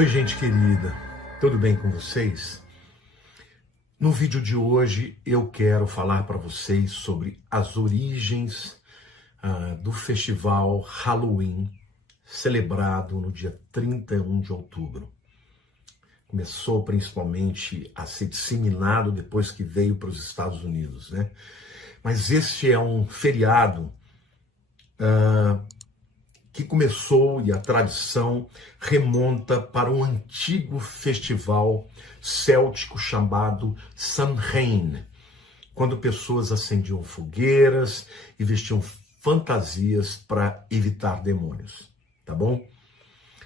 Oi, gente querida, tudo bem com vocês? No vídeo de hoje eu quero falar para vocês sobre as origens do festival Halloween, celebrado no dia 31 de outubro. Começou principalmente a ser disseminado depois que veio para os Estados Unidos, né? Mas este é um feriado que começou e a tradição remonta para um antigo festival céltico chamado Samhain, quando pessoas acendiam fogueiras e vestiam fantasias para evitar demônios, tá bom?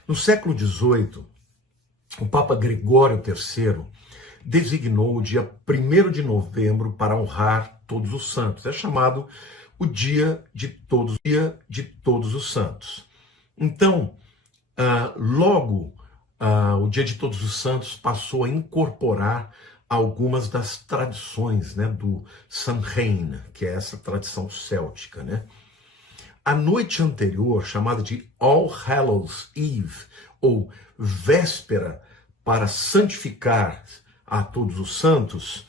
No século XVIII, o Papa Gregório III designou o dia 1º de novembro para honrar todos os santos. É chamado o Dia de Todos os Santos. Então, logo, o Dia de Todos os Santos passou a incorporar algumas das tradições, né, do Samhain, que é essa tradição céltica, né? A noite anterior, chamada de All Hallows Eve, ou véspera para santificar a todos os santos,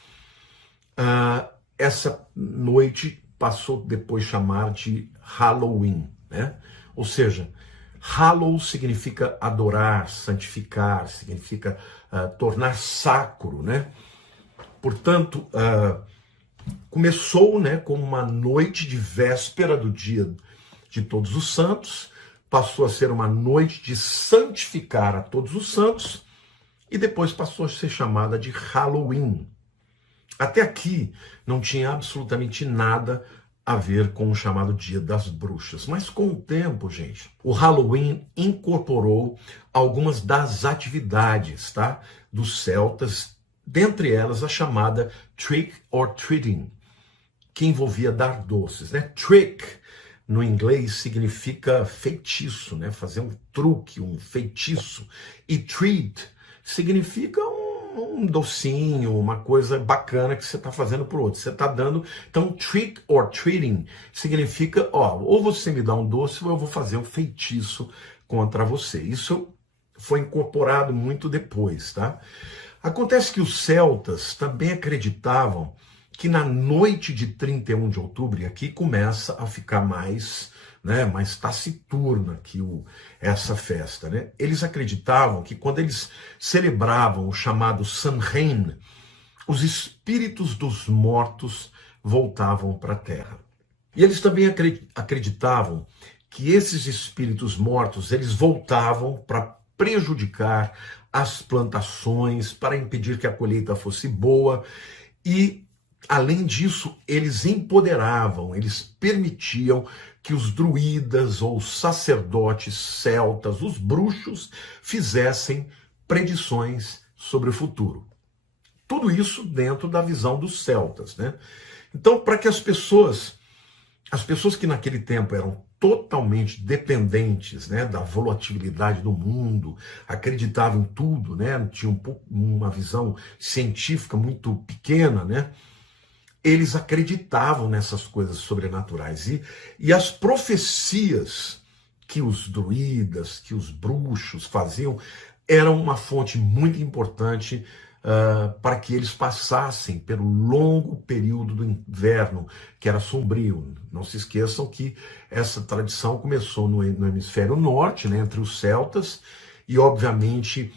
essa noite passou depois a chamar de Halloween, né? Ou seja, Hallow significa adorar, santificar, significa tornar sacro, né? Portanto, começou, né, como uma noite de véspera do dia de Todos os Santos, passou a ser uma noite de santificar a todos os santos e depois passou a ser chamada de Halloween. Até aqui não tinha absolutamente nada a ver com o chamado Dia das Bruxas. Mas com o tempo, gente, o Halloween incorporou algumas das atividades, tá, dos celtas, dentre elas a chamada Trick or Treating, que envolvia dar doces, né? Trick, no inglês, significa feitiço, né? Fazer um truque, um feitiço. E treat significa um docinho, uma coisa bacana que você está fazendo para o outro. Você está dando. Então, trick or treating significa, ou você me dá um doce ou eu vou fazer um feitiço contra você. Isso foi incorporado muito depois, tá? Acontece que os celtas também acreditavam que na noite de 31 de outubro, e aqui começa a ficar mais, né, mais taciturna aqui essa festa, né? Eles acreditavam que quando eles celebravam o chamado Samhain, os espíritos dos mortos voltavam para a terra. E eles também acreditavam que esses espíritos mortos, eles voltavam para prejudicar as plantações, para impedir que a colheita fosse boa e, além disso, eles empoderavam, eles permitiam que os druidas ou sacerdotes celtas, os bruxos, fizessem predições sobre o futuro. Tudo isso dentro da visão dos celtas, né? Então, para que as pessoas que naquele tempo eram totalmente dependentes, né, da volatilidade do mundo, acreditavam em tudo, né, tinham uma visão científica muito pequena, né, eles acreditavam nessas coisas sobrenaturais. E as profecias que os druidas, que os bruxos faziam, eram uma fonte muito importante para que eles passassem pelo longo período do inverno, que era sombrio. Não se esqueçam que essa tradição começou no hemisfério norte, né, entre os celtas, e obviamente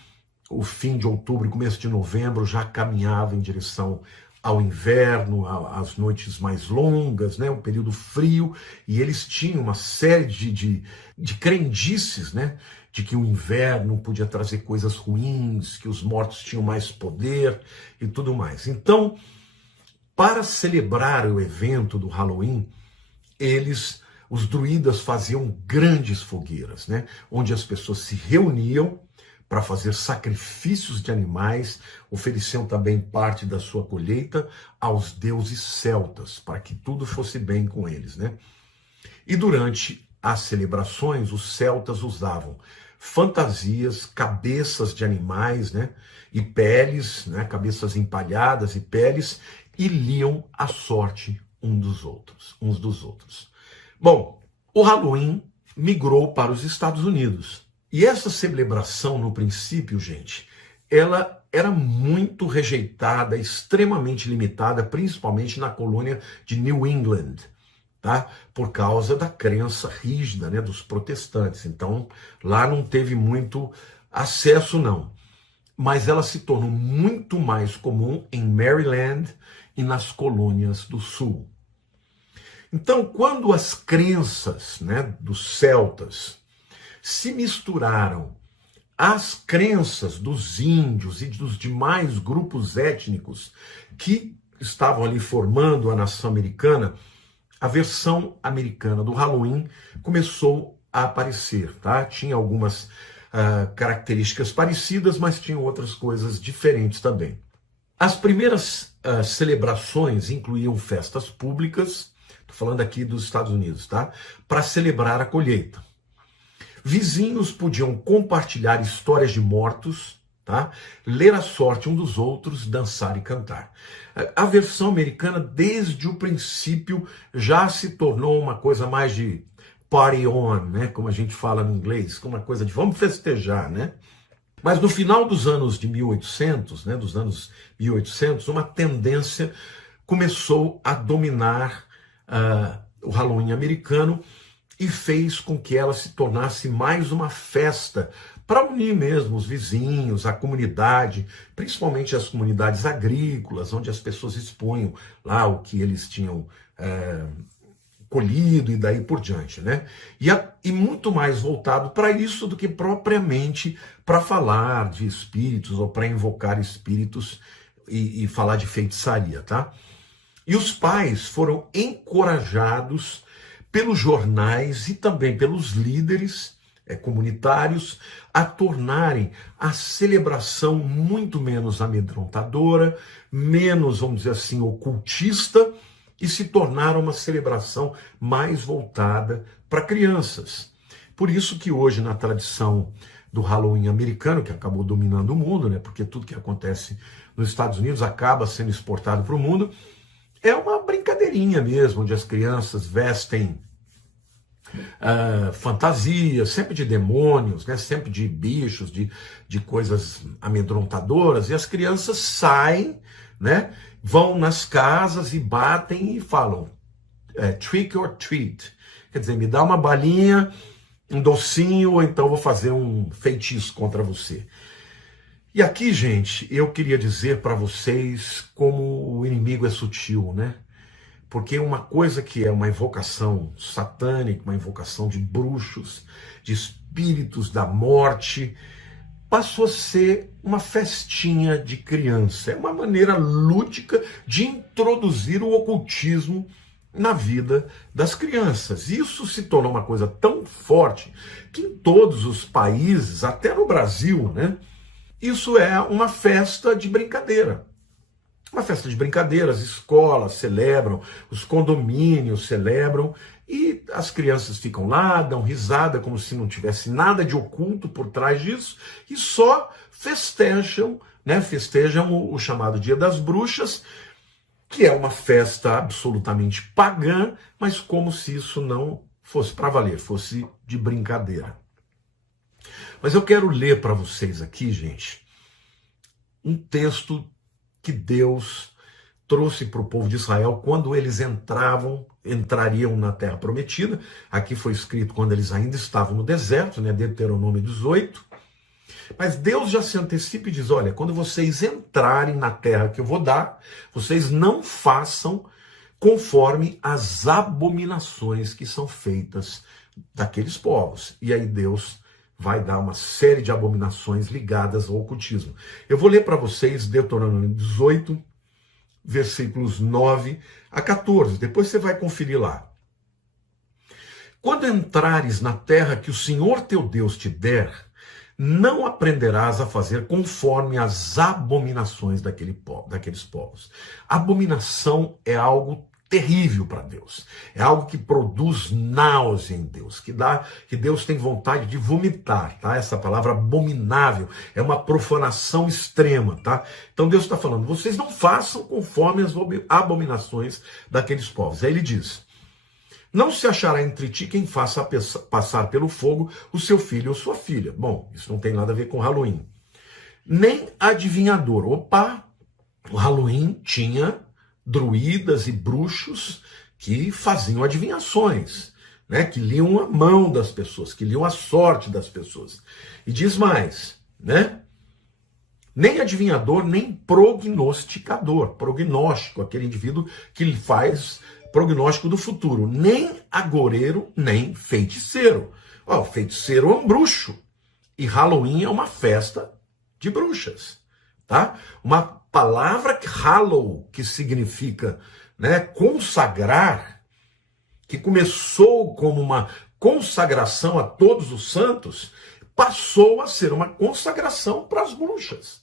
o fim de outubro e começo de novembro já caminhava em direção ao inverno, às noites mais longas, né, um período frio, e eles tinham uma série de crendices, né, de que o inverno podia trazer coisas ruins, que os mortos tinham mais poder e tudo mais. Então, para celebrar o evento do Halloween, os druidas faziam grandes fogueiras, né, onde as pessoas se reuniam para fazer sacrifícios de animais, ofereciam também parte da sua colheita aos deuses celtas, para que tudo fosse bem com eles, né? E durante as celebrações, os celtas usavam fantasias, cabeças de animais, né? E peles, né? Cabeças empalhadas e peles, e liam a sorte uns dos outros. Bom, o Halloween migrou para os Estados Unidos. E essa celebração, no princípio, gente, ela era muito rejeitada, extremamente limitada, principalmente na colônia de New England, tá? Por causa da crença rígida, né, dos protestantes. Então, lá não teve muito acesso, não. Mas ela se tornou muito mais comum em Maryland e nas colônias do Sul. Então, quando as crenças, né, dos celtas se misturaram às crenças dos índios e dos demais grupos étnicos que estavam ali formando a nação americana, a versão americana do Halloween começou a aparecer, tá? Tinha algumas características parecidas, mas tinha outras coisas diferentes também. As primeiras celebrações incluíam festas públicas, estou falando aqui dos Estados Unidos, tá? Para celebrar a colheita. Vizinhos podiam compartilhar histórias de mortos, tá? Ler a sorte um dos outros, dançar e cantar. A versão americana, desde o princípio, já se tornou uma coisa mais de party on, né? Como a gente fala no inglês, como uma coisa de vamos festejar, né? Mas no final dos anos de 1800, né, dos anos 1800, uma tendência começou a dominar o Halloween americano e fez com que ela se tornasse mais uma festa para unir mesmo os vizinhos, a comunidade, principalmente as comunidades agrícolas, onde as pessoas expunham lá o que eles tinham colhido e daí por diante, né? E muito mais voltado para isso do que propriamente para falar de espíritos ou para invocar espíritos e falar de feitiçaria, tá? E os pais foram encorajados pelos jornais e também pelos líderes comunitários a tornarem a celebração muito menos amedrontadora, menos, vamos dizer assim, ocultista, e se tornaram uma celebração mais voltada para crianças. Por isso que hoje, na tradição do Halloween americano, que acabou dominando o mundo, né, porque tudo que acontece nos Estados Unidos acaba sendo exportado para o mundo, é uma brincadeirinha mesmo, onde as crianças vestem fantasias, sempre de demônios, né, sempre de bichos, de coisas amedrontadoras, e as crianças saem, né, vão nas casas e batem e falam trick or treat. Quer dizer, me dá uma balinha, um docinho, ou então vou fazer um feitiço contra você. E aqui, gente, eu queria dizer para vocês como o inimigo é sutil, né? Porque uma coisa que é uma invocação satânica, uma invocação de bruxos, de espíritos da morte, passou a ser uma festinha de criança. É uma maneira lúdica de introduzir o ocultismo na vida das crianças. Isso se tornou uma coisa tão forte que em todos os países, até no Brasil, né, isso é uma festa de brincadeira. Uma festa de brincadeira, as escolas celebram, os condomínios celebram, e as crianças ficam lá, dão risada, como se não tivesse nada de oculto por trás disso, e só festejam, né, festejam o chamado Dia das Bruxas, que é uma festa absolutamente pagã, mas como se isso não fosse para valer, fosse de brincadeira. Mas eu quero ler para vocês aqui, gente, um texto que Deus trouxe para o povo de Israel quando eles entrariam na Terra Prometida. Aqui foi escrito quando eles ainda estavam no deserto, né, Deuteronômio 18. Mas Deus já se antecipa e diz, olha, quando vocês entrarem na terra que eu vou dar, vocês não façam conforme as abominações que são feitas daqueles povos. E aí Deus vai dar uma série de abominações ligadas ao ocultismo. Eu vou ler para vocês Deuteronômio 18, versículos 9 a 14. Depois você vai conferir lá. Quando entrares na terra que o Senhor teu Deus te der, não aprenderás a fazer conforme as abominações daqueles povos. Abominação é algo terrível para Deus. É algo que produz náusea em Deus, que Deus tem vontade de vomitar, tá? Essa palavra abominável é uma profanação extrema, tá? Então Deus está falando, vocês não façam conforme as abominações daqueles povos. Aí ele diz, Não se achará entre ti quem faça passar pelo fogo o seu filho ou sua filha. Bom, isso não tem nada a ver com Halloween. Nem adivinhador. Opa, o Halloween tinha druidas e bruxos que faziam adivinhações, né? Que liam a mão das pessoas, que liam a sorte das pessoas. E diz mais, né? Nem adivinhador, nem prognosticador. Prognóstico, aquele indivíduo que faz prognóstico do futuro. Nem agoreiro, nem feiticeiro. O feiticeiro é um bruxo. E Halloween é uma festa de bruxas, tá? Uma palavra hallow, que significa, né, consagrar, que começou como uma consagração a todos os santos, passou a ser uma consagração para as bruxas,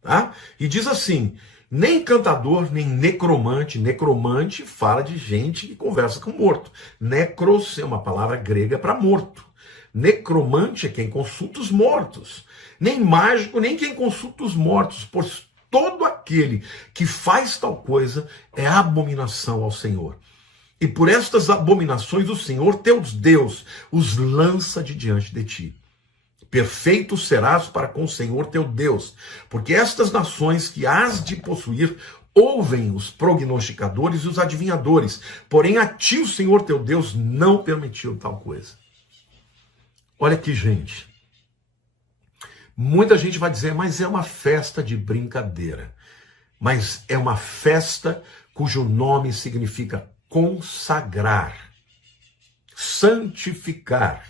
tá? E diz assim, nem encantador, nem necromante. Necromante fala de gente que conversa com morto. Necros é uma palavra grega para morto. Necromante é quem consulta os mortos. Nem mágico, nem quem consulta os mortos, pois todo aquele que faz tal coisa é abominação ao Senhor. E por estas abominações o Senhor teu Deus os lança de diante de ti. Perfeito serás para com o Senhor teu Deus, porque estas nações que hás de possuir ouvem os prognosticadores e os adivinhadores, porém a ti o Senhor teu Deus não permitiu tal coisa. Olha aqui, gente. Muita gente vai dizer, mas é uma festa de brincadeira. Mas é uma festa cujo nome significa consagrar, santificar.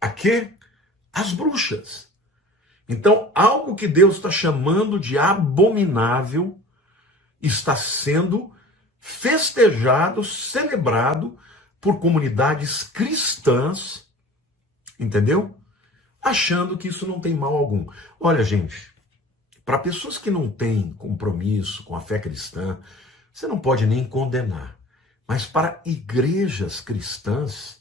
A quê? As bruxas. Então, algo que Deus está chamando de abominável está sendo festejado, celebrado por comunidades cristãs, entendeu? Achando que isso não tem mal algum. Olha, gente, para pessoas que não têm compromisso com a fé cristã, você não pode nem condenar. Mas para igrejas cristãs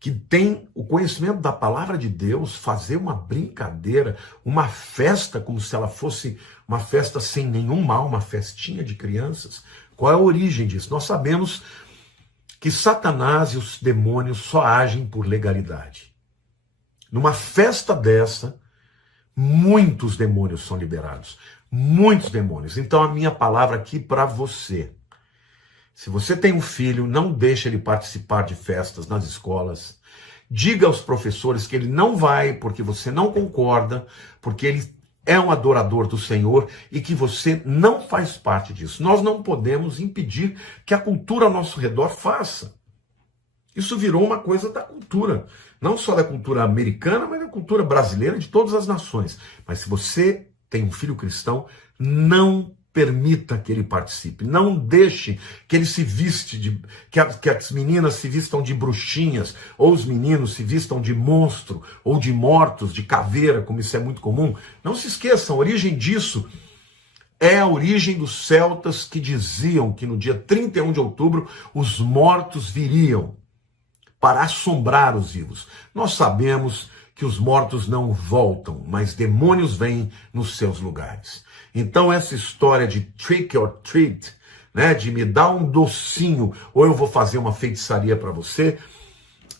que têm o conhecimento da palavra de Deus, fazer uma brincadeira, uma festa como se ela fosse uma festa sem nenhum mal, uma festinha de crianças, qual é a origem disso? Nós sabemos que Satanás e os demônios só agem por legalidade. Numa festa dessa, muitos demônios são liberados. Muitos demônios. Então a minha palavra aqui para você. Se você tem um filho, não deixe ele participar de festas nas escolas. Diga aos professores que ele não vai porque você não concorda, porque ele é um adorador do Senhor e que você não faz parte disso. Nós não podemos impedir que a cultura ao nosso redor faça. Isso virou uma coisa da cultura, não só da cultura americana, mas da cultura brasileira, de todas as nações. Mas se você tem um filho cristão, não permita que ele participe, não deixe que ele se viste, que as meninas se vistam de bruxinhas, ou os meninos se vistam de monstro, ou de mortos, de caveira, como isso é muito comum. Não se esqueçam, a origem disso é a origem dos celtas que diziam que no dia 31 de outubro os mortos viriam para assombrar os vivos. Nós sabemos que os mortos não voltam, mas demônios vêm nos seus lugares. Então essa história de trick or treat, né, de me dar um docinho ou eu vou fazer uma feitiçaria para você,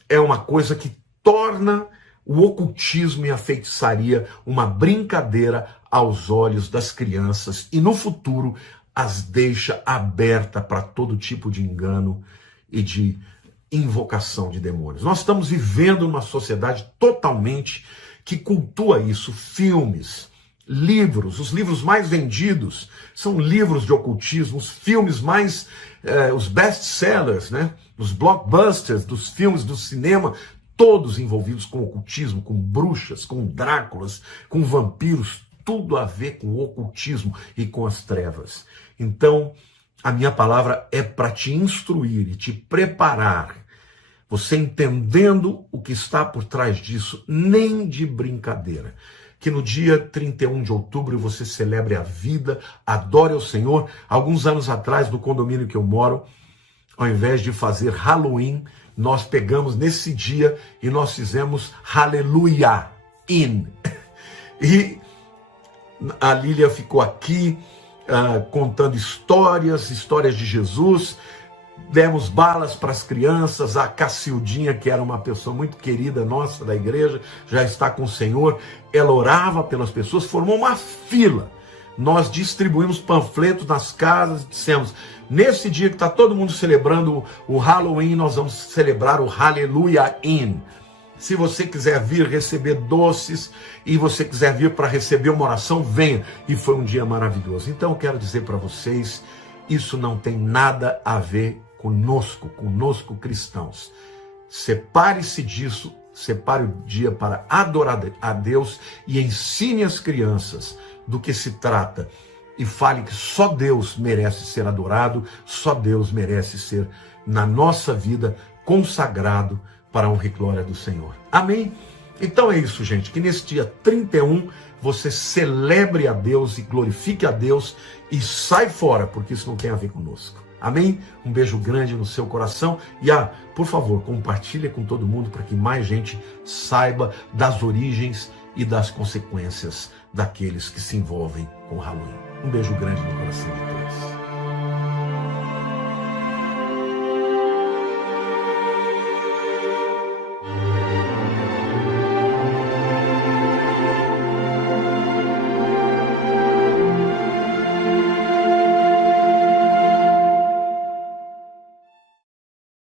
é uma coisa que torna o ocultismo e a feitiçaria uma brincadeira aos olhos das crianças e no futuro as deixa aberta para todo tipo de engano e de invocação de demônios. Nós estamos vivendo numa sociedade totalmente que cultua isso. Filmes, livros, os livros mais vendidos são livros de ocultismo, os filmes mais, os best-sellers, né? Os blockbusters dos filmes do cinema, todos envolvidos com ocultismo, com bruxas, com Dráculas, com vampiros, tudo a ver com o ocultismo e com as trevas. Então, a minha palavra é para te instruir e te preparar, você entendendo o que está por trás disso, nem de brincadeira. Que no dia 31 de outubro você celebre a vida, adore ao Senhor. Alguns anos atrás, no condomínio que eu moro, ao invés de fazer Halloween, nós pegamos nesse dia e nós fizemos Hallelujah in. E a Lília ficou aqui contando histórias de Jesus. demos balas para as crianças. A Cacildinha, que era uma pessoa muito querida nossa da igreja, já está com o Senhor. Ela orava pelas pessoas, formou uma fila. Nós distribuímos panfletos nas casas, dissemos: nesse dia que está todo mundo celebrando o Halloween, nós vamos celebrar o Hallelujah In. Se você quiser vir receber doces e você quiser vir para receber uma oração, venha. E foi um dia maravilhoso. Então eu quero dizer para vocês, isso não tem nada a ver conosco cristãos. Separe-se disso, separe o dia para adorar a Deus e ensine as crianças do que se trata. E fale que só Deus merece ser adorado, só Deus merece ser, na nossa vida, consagrado para a honra e glória do Senhor. Amém? Então é isso, gente, que nesse dia 31 você celebre a Deus e glorifique a Deus e sai fora, porque isso não tem a ver conosco. Amém? Um beijo grande no seu coração e, por favor, compartilhe com todo mundo para que mais gente saiba das origens e das consequências daqueles que se envolvem com o Halloween. Um beijo grande no coração de todos.